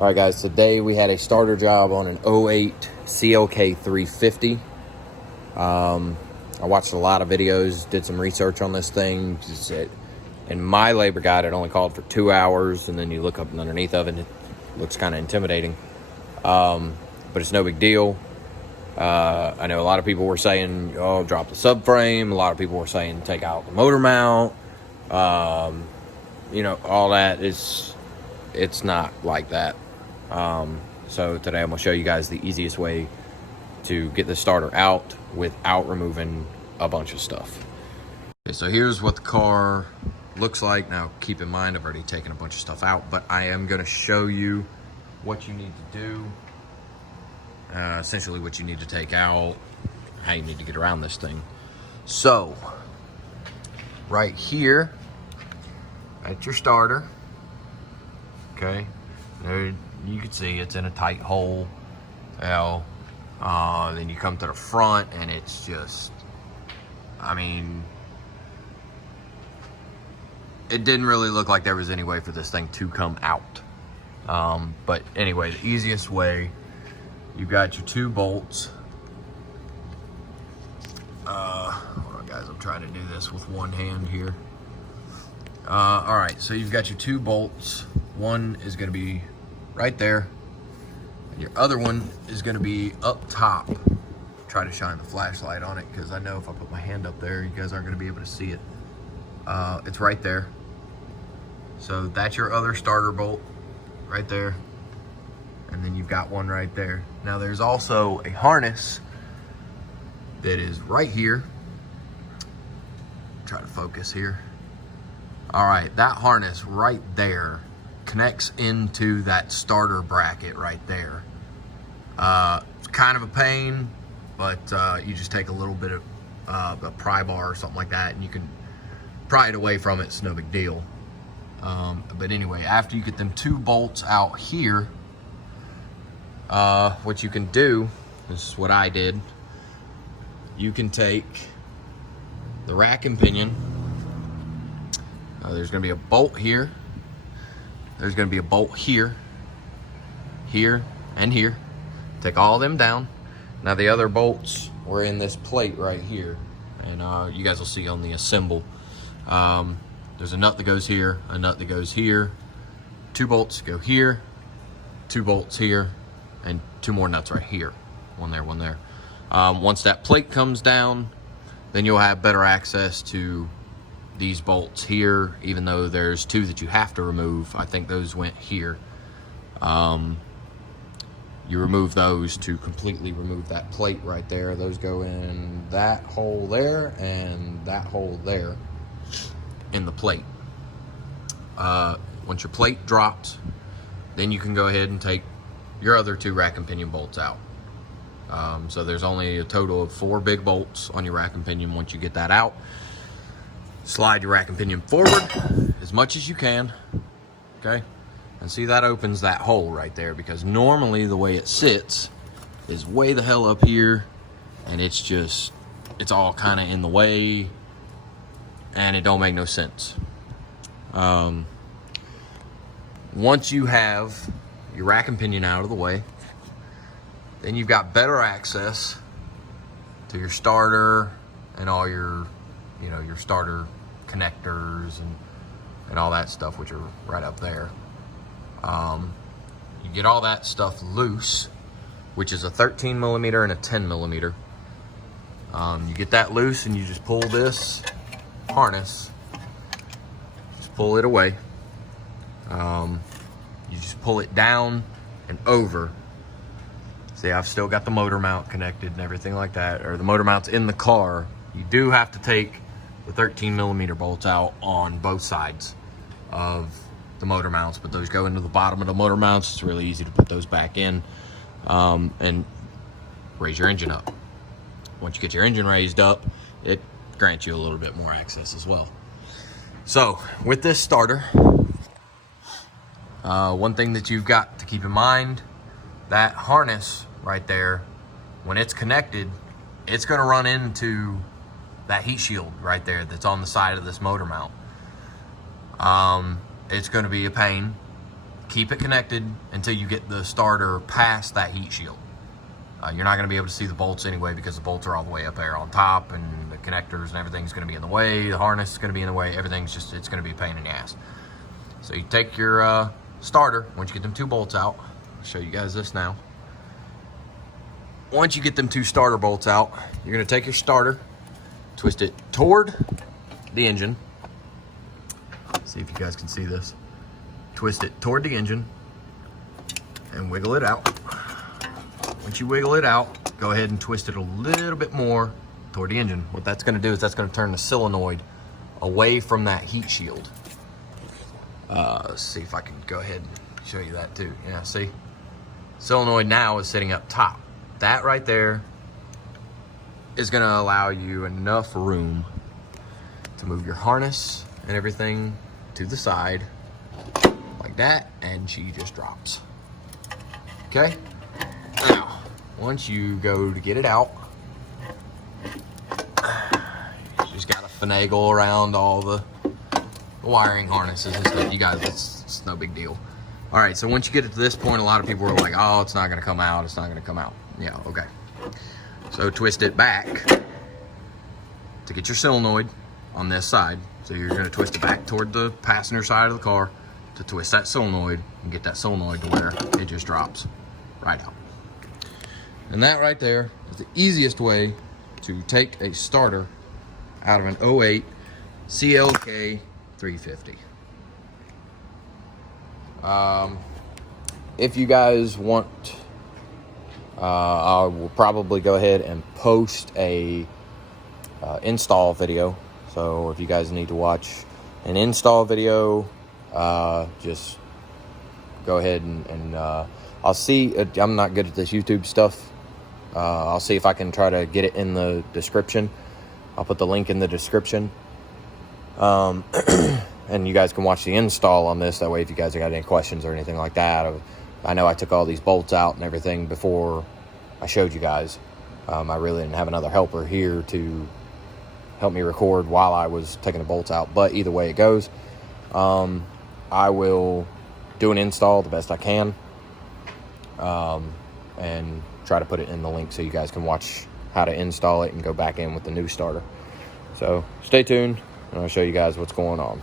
All right, guys, today we had a starter job on an '08 CLK 350. I watched a lot of videos, did some research on this thing. In my labor guide, it only called for 2 hours, and then you look up underneath of it, and it looks kind of intimidating. But it's no big deal. I know a lot of people were saying, oh, drop the subframe. A lot of people were saying take out the motor mount. All that it's not like that. So today I'm going to show you guys the easiest way to get the starter out without removing a bunch of stuff. Okay, so here's what the car looks like. Now, keep in mind, I've already taken a bunch of stuff out, but I am going to show you what you need to do. Essentially what you need to take out, how you need to get around this thing. So, right here, at your starter, okay, there you can see it's in a tight hole. Then you come to the front and it's just, it didn't really look like there was any way for this thing to come out. But anyway, the easiest way, you've got your 2 bolts. Hold on, guys, I'm trying to do this with one hand here. All right, so you've got your 2 bolts. One is going to be right there, and your other one is going to be up top. Try to shine the flashlight on it, because I know if I put my hand up there, you guys aren't going to be able to see it. It's right there. So that's your other starter bolt right there, and then you've got one right there. Now there's also a harness that is right here. Try to focus here. All right, that harness right there connects into that starter bracket right there. It's kind of a pain, but you just take a little bit of a pry bar or something like that, and you can pry it away from it. It's no big deal. But anyway, after you get them 2 bolts out here, what you can do, this is what I did, you can take the rack and pinion. There's going to be a bolt here. There's going to be a bolt here, here, and here. Take all them down. Now the other bolts were in this plate right here, and you guys will see on the assemble. There's a nut that goes here, a nut that goes here, 2 bolts go here, 2 bolts here, and 2 more nuts right here. One there, one there. Once that plate comes down, then you'll have better access to these bolts here, even though there's 2 that you have to remove. I think those went here. You remove those to completely remove that plate right there. Those go in that hole there and that hole there in the plate. Once your plate drops, then you can go ahead and take your other 2 rack and pinion bolts out. So there's only a total of 4 big bolts on your rack and pinion. Once you get that out, slide your rack and pinion forward as much as you can, okay? And see, that opens that hole right there, because normally the way it sits is way the hell up here, and it's all kind of in the way, and it don't make no sense. Once you have your rack and pinion out of the way, then you've got better access to your starter and all your your starter connectors and all that stuff, which are right up there. You get all that stuff loose, which is a 13 millimeter and a 10 millimeter. You get that loose, and you just pull this harness, just pull it away. You just pull it down and over. See, I've still got the motor mount connected and everything like that, or the motor mount's in the car. You do have to take the 13 millimeter bolts out on both sides of the motor mounts, but those go into the bottom of the motor mounts. It's really easy to put those back in and raise your engine up. Once you get your engine raised up, it grants you a little bit more access as well. So with this starter, one thing that you've got to keep in mind, that harness right there, when it's connected, it's going to run into that heat shield right there that's on the side of this motor mount. It's going to be a pain. Keep it connected until you get the starter past that heat shield. You're not going to be able to see the bolts anyway because the bolts are all the way up there on top, and the connectors and everything's going to be in the way. The harness is going to be in the way. Everything's just, it's going to be a pain in the ass. So you take your starter, once you get them 2 bolts out, I'll show you guys this now. Once you get them 2 starter bolts out, you're going to take your starter, twist it toward the engine. See if you guys can see this. Twist it toward the engine and wiggle it out. Once you wiggle it out, go ahead and twist it a little bit more toward the engine. What that's going to do is that's going to turn the solenoid away from that heat shield. Let's see if I can go ahead and show you that too. Yeah, see? Solenoid now is sitting up top. That right there is going to allow you enough room to move your harness and everything to the side like that, and she just drops. Okay? Now, once you go to get it out, you just gotta finagle around all the wiring harnesses and stuff. You guys, it's no big deal. All right, so once you get it to this point, a lot of people are like, oh, it's not gonna come out, it's not gonna come out. Yeah, okay. So twist it back to get your solenoid on this side. So you're gonna twist it back toward the passenger side of the car to twist that solenoid and get that solenoid to where it just drops right out. And that right there is the easiest way to take a starter out of an 08 CLK 350. If you guys want, I will probably go ahead and post a install video. So if you guys need to watch an install video, just go ahead and I'll see. I'm not good at this YouTube stuff. I'll see if I can try to get it in the description. I'll put the link in the description. And you guys can watch the install on this. That way, if you guys have got any questions or anything like that. I know I took all these bolts out and everything before I showed you guys. I really didn't have another helper here to help me record while I was taking the bolts out. But either way it goes, I will do an install the best I can. And try to put it in the link so you guys can watch how to install it and go back in with the new starter. So stay tuned and I'll show you guys what's going on.